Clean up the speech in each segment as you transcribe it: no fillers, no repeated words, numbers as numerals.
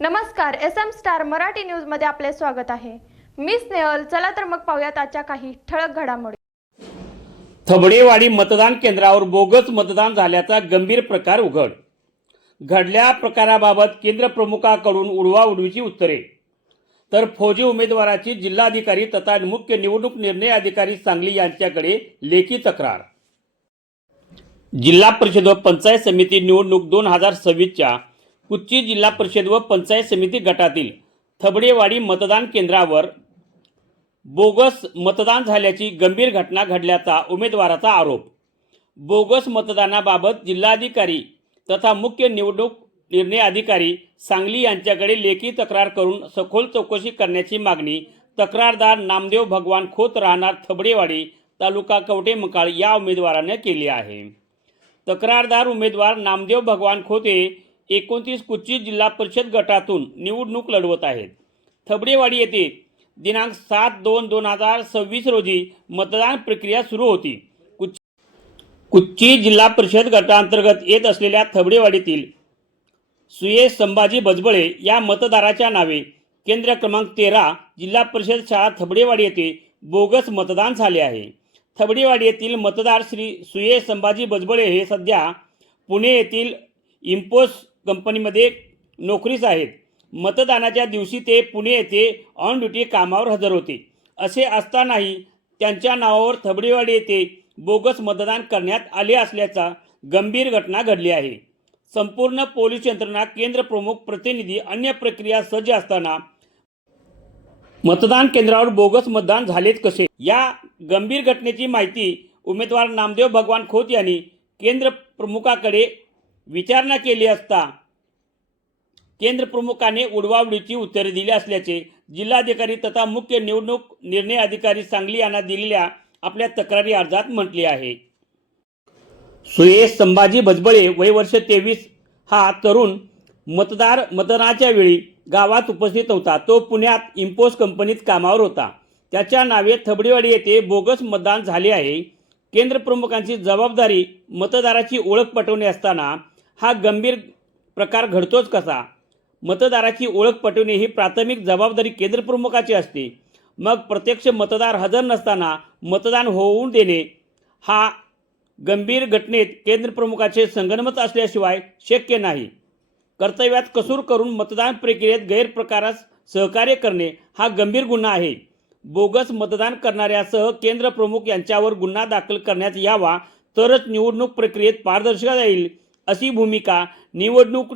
नमस्कार, SM star Marathi news मध्ये आपले स्वागत आहे। मी स्नेहल। चला तर मग पाहूयात आजच्या काही ठळक घडामोडी। थबडेवाडी मतदान केंद्रावर बोगस मतदान झाल्याचा गंभीर प्रकार उघड। घडल्या प्रकाराबाबत केंद्र प्रमुखाकडून उडवाउडवीची उत्तरे, तर फौजी उमेदवाराची जिल्हाधिकारी तथा मुख्य निवडणूक निर्णय अधिकारी सांगली यांच्याकडे लेखी तक्रार। जिल्हा परिषद व पंचायत समिती निवडणूक 2026च्या कुच्ची जिल्हा परिषद व पंचायत समिती गटातील थबडेवाडी मतदान केंद्रावर बोगस मतदान झाल्याची गंभीर घटना घडल्याचा उमेदवाराचा आरोप। बोगस मतदानाबाबत जिल्हाधिकारी तथा मुख्य निवडणूक निर्णय अधिकारी सांगली यांच्याकडे लेखी तक्रार करून सखोल चौकशी करण्याची मागणी तक्रारदार नामदेव भगवान खोत राहणार थबडेवाडी तालुका कवठेमंकाळ या उमेदवाराने केली आहे। तक्रारदार उमेदवार नामदेव भगवान खोते 29 कुच्ची जिल्हा परिषद गटातून निवडणूक लढवत आहेत। थबडेवाडी येथे दिनांक 7/2/2026 रोजी मतदान प्रक्रिया सुरू होती। कुच्ची जिल्हा परिषद गटांतर्गत येत असलेल्या थबडेवाडीतील सुयेश संभाजी बजबळे या मतदाराच्या नावे केंद्र क्रमांक 13 जिल्हा परिषद शाळा थबडेवाडी येथे बोगस मतदान झाले आहे। थबडेवाडी येथील मतदार श्री सुयेश संभाजी बजबळे हे सध्या पुणे येथील इम्पोस कंपनीमध्ये नोकरीस आहेत। मतदानाच्या दिवशी ते पुणे येथे ऑन ड्युटी कामावर हजर होते। असे असतानाही त्यांच्या नावावर थबडेवाडी येथे बोगस मतदान करण्यात आले असल्याचा गंभीर घटना घडली आहे। संपूर्ण पोलीस यंत्रणा, केंद्र प्रमुख, प्रतिनिधी, अन्य प्रक्रिया सज्ज असताना मतदान केंद्रावर बोगस मतदान झालेच कसे? या गंभीर घटनेची माहिती उमेदवार नामदेव भगवान खोत यांनी केंद्र प्रमुखाकडे विचारणा केली असता केंद्र प्रमुखाने उडवाउडवीची उत्तरे दिली असल्याचे जिल्हाधिकारी तथा मुख्य निवडणूक निर्णय अधिकारी सांगली यांना दिलेल्या आपल्या तक्रारी अर्जात म्हटले आहे। सुयेश संभाजी बजबळे वय वर्ष 23 हा तरुण मतदार मतदानाच्या वेळी गावात उपस्थित होता। तो पुण्यात इम्पोस कंपनीत कामावर होता। त्याच्या नावे थबडेवाडी येथे बोगस मतदान झाले आहे। केंद्र प्रमुखांची जबाबदारी मतदाराची ओळख पटवणे असताना हा गंभीर प्रकार घडतोच कसा? मतदाराची ओळख पटवणे ही प्राथमिक जबाबदारी केंद्र प्रमुखाची असते। मग प्रत्यक्ष मतदार हजर नसताना मतदान होऊन देणे हा गंभीर घटनेत केंद्र प्रमुखाचे संगनमत असल्याशिवाय शक्य नाही। कर्तव्यात कसूर करून मतदान प्रक्रियेत गैरप्रकारास सहकार्य करणे हा गंभीर गुन्हा आहे। बोगस मतदान करणाऱ्यासह केंद्र प्रमुख यांच्यावर गुन्हा दाखल करण्यात यावा, तरच निवडणूक प्रक्रियेत पारदर्शकता येईल, अशी भूमिका निवडणूक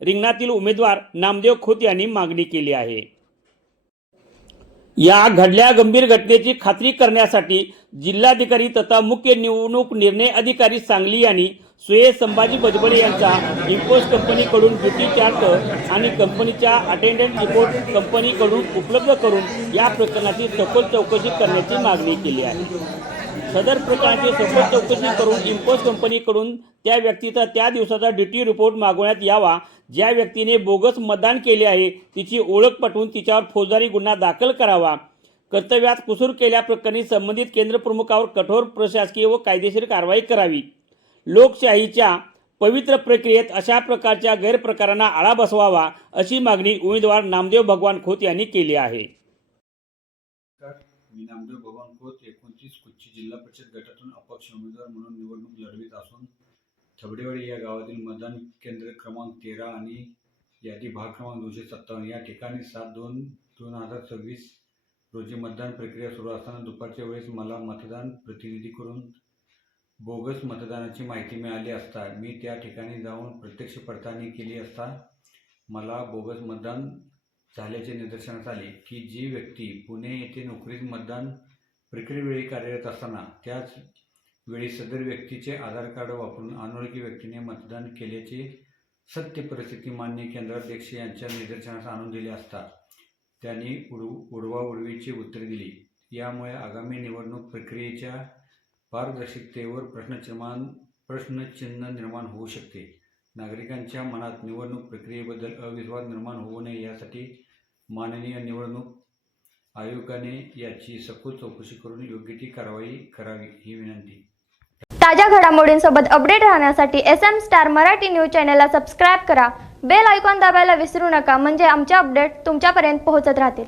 रिंगणातील उमेदवार नामदेव खोत यांनी मागणी केली आहे। या घडल्या गंभीर घटनेची खात्री करण्यासाठी जिल्हाधिकारी तथा मुख्य निवडणूक निर्णय अधिकारी सांगली यांनी सुयेश संभाजी बजबळे यांचा इम्पोस कंपनीकडून ड्युटी चार्ट आणि कंपनीचा अटेंडंट रिपोर्ट कंपनीकडून उपलब्ध करून या प्रकरणाची सखोल चौकशी करण्याची मागणी केली आहे। सदर प्रकरणाची सखोल चौकशी करून इम्पोस कंपनीकडून त्या व्यक्तीचा त्या दिवसाचा ड्युटी रिपोर्ट मागवण्यात यावा। ज्या व्यक्तीने बोगस मतदान केले आहे तिची ओळख पटवून तिच्यावर फौजदारी गुन्हा दाखल करावा। कर्तव्यात कुसूर केल्याप्रकरणी संबंधित केंद्र प्रमुखावर कठोर प्रशासकीय व कायदेशीर कारवाई करावी। लोकशाहीच्या पवित्र प्रक्रियेत अशा प्रकारच्या गैरप्रकारांना आळा बसवावा, अशी मागणी उमेदवार नामदेव भगवान खोत यांनी केली आहे। मी नामदेव भगवान खोत 29 कुच्ची जिल्हा परिषद गटातून अपक्ष उमेदवार म्हणून निवडणूक लढवित असून थबडेवाडी या गावातील मतदान केंद्र क्रमांक 13 आणि यादी भाग क्रमांक 257 या ठिकाणी 7/2/2026 रोजी मतदान प्रक्रिया सुरू असताना दुपारच्या वेळेस मला मतदान प्रतिनिधीकडून बोगस मतदानाची माहिती मिळाली असता मी त्या ठिकाणी जाऊन प्रत्यक्ष पडताळणी केली असता मला बोगस मतदान झाल्याचे निदर्शनास आले की जी व्यक्ती पुणे येथे नोकरीत मतदान प्रक्रियेवेळी कार्यरत असताना त्याच वेळी सदर व्यक्तीचे आधार कार्ड वापरून अनोळखी व्यक्तीने मतदान केल्याची सत्य परिस्थिती मान्य केंद्राध्यक्ष यांच्या निदर्शनास आणून दिली असता त्यांनी उडवाउडवीची उत्तरे दिली। यामुळे आगामी निवडणूक प्रक्रियेच्या पारदर्शकतेवर प्रश्नचिन्ह निर्माण होऊ शकते। नागरिकांच्या मनात निवडणूक प्रक्रियेबद्दल अविश्वास निर्माण होऊ नये यासाठी माननीय निवडणूक आयोगाने याची सखोल चौकशी करून योग्य ती कारवाई करावी ही विनंती। ताज्या घडामोडींसोबत अपडेट राहण्यासाठी SM स्टार मराठी न्यूज चॅनलला सबस्क्राईब करा. बेल आयकॉन दाबायला विसरू नका, म्हणजे आमचे अपडेट तुमच्यापर्यंत पोहोचत राहतील.